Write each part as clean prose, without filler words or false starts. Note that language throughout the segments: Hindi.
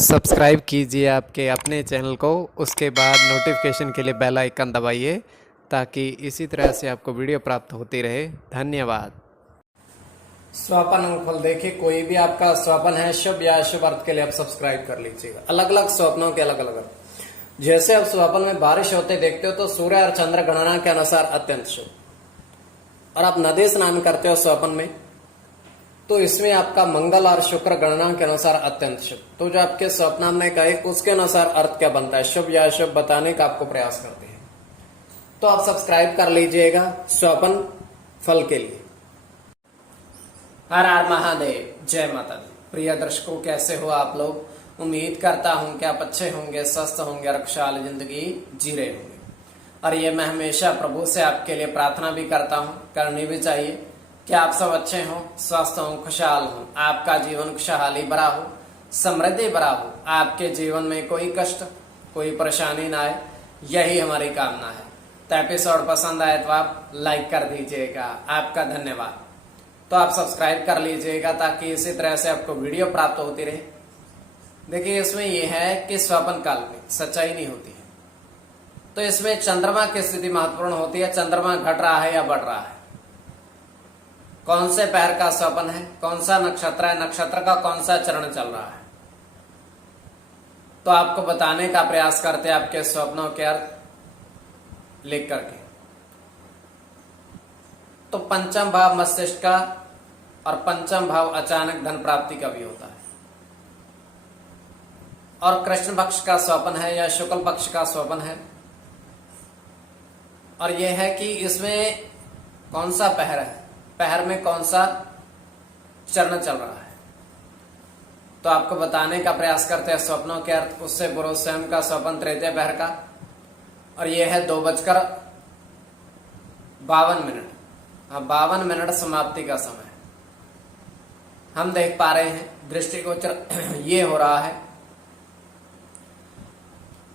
सब्सक्राइब कीजिए आपके अपने चैनल को, उसके बाद नोटिफिकेशन के लिए बेल आइकन दबाइए ताकि इसी तरह से आपको वीडियो प्राप्त होती रहे। धन्यवाद। स्वपन अंगफल देखिए, कोई भी आपका स्वपन है शुभ या अशुभ अर्थ के लिए आप सब्सक्राइब कर लीजिएगा। अलग अलग स्वप्नों के अलग अलग अर्थ। जैसे आप स्वपन में बारिश होते देखते हो तो सूर्य और चंद्र गणना के अनुसार अत्यंत शुभ, और आप नदी स्नान करते हो स्वपन में तो इसमें आपका मंगल और शुक्र गणना के अनुसार अत्यंत शुभ। तो जो आपके स्वप्न में कहे उसके अनुसार अर्थ क्या बनता है, शुभ या अशुभ बताने का आपको प्रयास करते हैं। तो आप सब्सक्राइब कर लीजिएगा स्वपन फल के लिए। हर हर महादेव, जय माता दी। प्रिय दर्शकों, कैसे हो आप लोग? उम्मीद करता हूं कि आप अच्छे होंगे, स्वस्थ होंगे और खुशहाल जिंदगी जी रहे होंगे। और ये मैं हमेशा प्रभु से आपके लिए प्रार्थना भी करता हूं, करनी भी चाहिए कि आप सब अच्छे हों, स्वस्थ हों, खुशहाल हों, आपका जीवन खुशहाली भरा हो, समृद्धि भरा हो, आपके जीवन में कोई कष्ट कोई परेशानी ना आए, यही हमारी कामना है। तो एपिसोड पसंद आए तो आप लाइक कर दीजिएगा, आपका धन्यवाद। तो आप सब्सक्राइब कर लीजिएगा ताकि इसी तरह से आपको वीडियो प्राप्त होती रहे। देखिए, इसमें यह है कि स्वपन काल में सच्चाई नहीं होती है, तो इसमें चंद्रमा की स्थिति महत्वपूर्ण होती है। चंद्रमा घट रहा है या बढ़ रहा है, कौन से पैर का स्वपन है, कौन सा नक्षत्र है, नक्षत्र का कौन सा चरण चल रहा है, तो आपको बताने का प्रयास करते हैं आपके स्वप्नों के अर्थ लिख करके। तो पंचम भाव मस्तिष्क का और पंचम भाव अचानक धन प्राप्ति का भी होता है। और कृष्ण पक्ष का स्वपन है या शुक्ल पक्ष का स्वपन है, और यह है कि इसमें कौन सा पहर है, पहर में कौन सा चरण चल रहा है, तो आपको बताने का प्रयास करते हैं स्वप्नों के अर्थ। उससे पूर्व स्वयं का स्वपन तृतीय पहर का, और यह है 2:52। 52 समाप्ति का समय हम देख पा रहे हैं। दृष्टिगोचर ये हो रहा है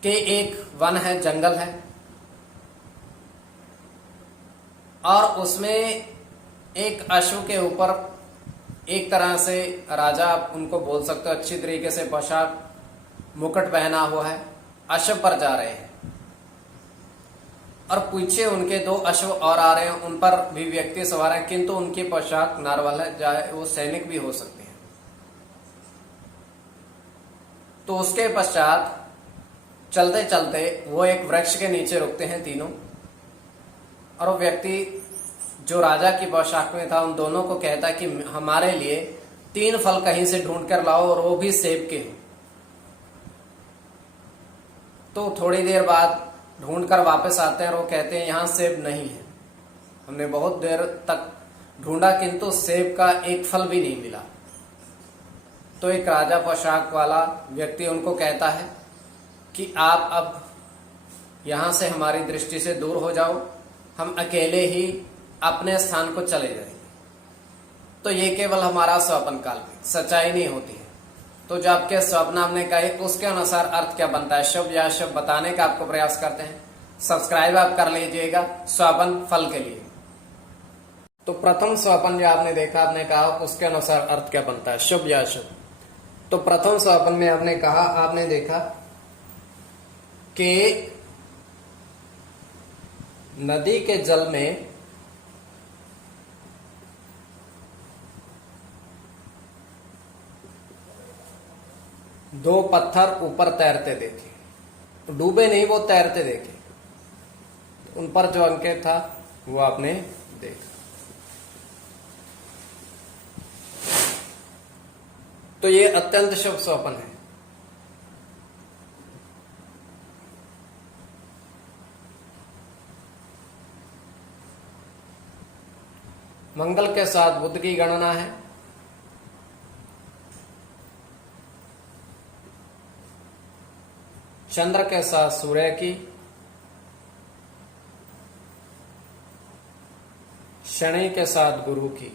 कि एक वन है, जंगल है, और उसमें एक अश्व के ऊपर एक तरह से राजा, आप उनको बोल सकते हो, अच्छी तरीके से पोशाक मुकुट पहना हुआ है, अश्व पर जा रहे हैं, और पीछे उनके 2 अश्व और आ रहे हैं, उन पर भी व्यक्ति सवार हैं, किंतु उनकी पोशाक नार्मल है, चाहे वो सैनिक भी हो सकते हैं। तो उसके पश्चात चलते चलते वो एक वृक्ष के नीचे रुकते हैं तीनों, और वो व्यक्ति जो राजा की पोशाक में था उन दोनों को कहता है कि हमारे लिए 3 फल कहीं से ढूंढ कर लाओ, और वो भी सेब के हो। तो थोड़ी देर बाद ढूंढ कर वापस आते हैं और वो कहते हैं यहाँ सेब नहीं है, हमने बहुत देर तक ढूंढा किंतु सेब का एक फल भी नहीं मिला। तो एक राजा पोशाक वाला व्यक्ति उनको कहता है कि आप अब यहां से हमारी दृष्टि से दूर हो जाओ, हम अकेले ही अपने स्थान को चले जाएंगे। तो ये केवल हमारा स्वप्न काल में सच्चाई नहीं होती है। तो जो आपके स्वप्न हमने कहे उसके अनुसार अर्थ क्या बनता है, शुभ या अशुभ बताने का आपको प्रयास करते हैं। सब्सक्राइब आप कर लीजिएगा स्वप्न फल के लिए। तो प्रथम स्वप्न जो आपने देखा, आपने कहा उसके अनुसार अर्थ क्या बनता है, शुभ या अशुभ। तो प्रथम स्वप्न में आपने कहा, आपने देखा कि नदी के जल में दो पत्थर ऊपर तैरते देखे, तो डूबे नहीं, वो तैरते देखे, उन पर जो अंकित था वो आपने देखा। तो ये अत्यंत शुभ स्वप्न है। मंगल के साथ बुध की गणना है, चंद्र के साथ सूर्य की, शनि के साथ गुरु की,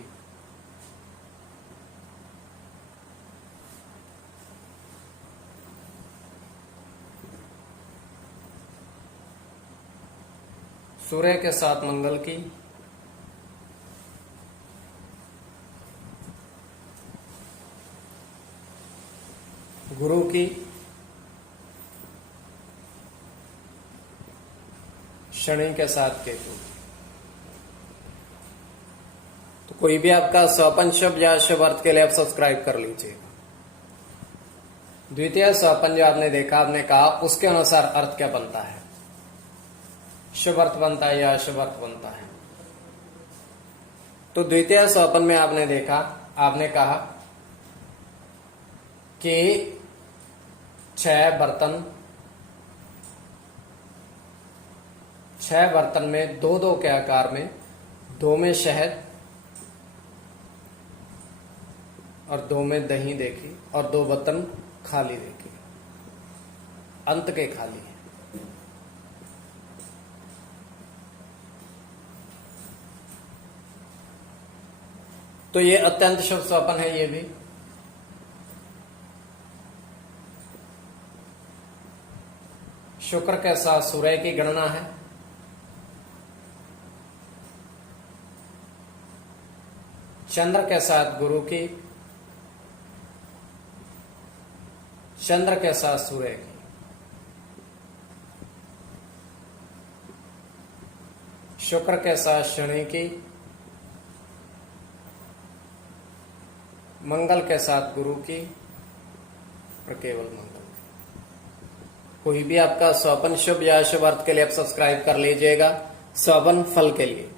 सूर्य के साथ मंगल की, गुरु की, शनि के साथ केतु। तो कोई भी आपका स्वपन शुभ या शुभ अर्थ के लिए आप सब्सक्राइब कर लीजिएगा। द्वितीय स्वपन जो आपने देखा, आपने कहा उसके अनुसार अर्थ क्या बनता है, शुभ अर्थ बनता है या अशुभ अर्थ बनता है। तो द्वितीय स्वपन में आपने देखा, आपने कहा कि 6 बर्तन, 6 बर्तन में 2-2 के आकार में, 2 में शहद और 2 में दही देखी और 2 बर्तन खाली देखी, अंत के खाली है। तो ये अत्यंत शुभ स्वपन है। ये भी शुक्र के साथ सूर्य की गणना है, चंद्र के साथ गुरु की, चंद्र के साथ सूर्य की, शुक्र के साथ शनि की, मंगल के साथ गुरु की और केवल मंगल। कोई भी आपका स्वपन शुभ या अशुभ अर्थ के लिए आप सब्सक्राइब कर लीजिएगा स्वपन फल के लिए।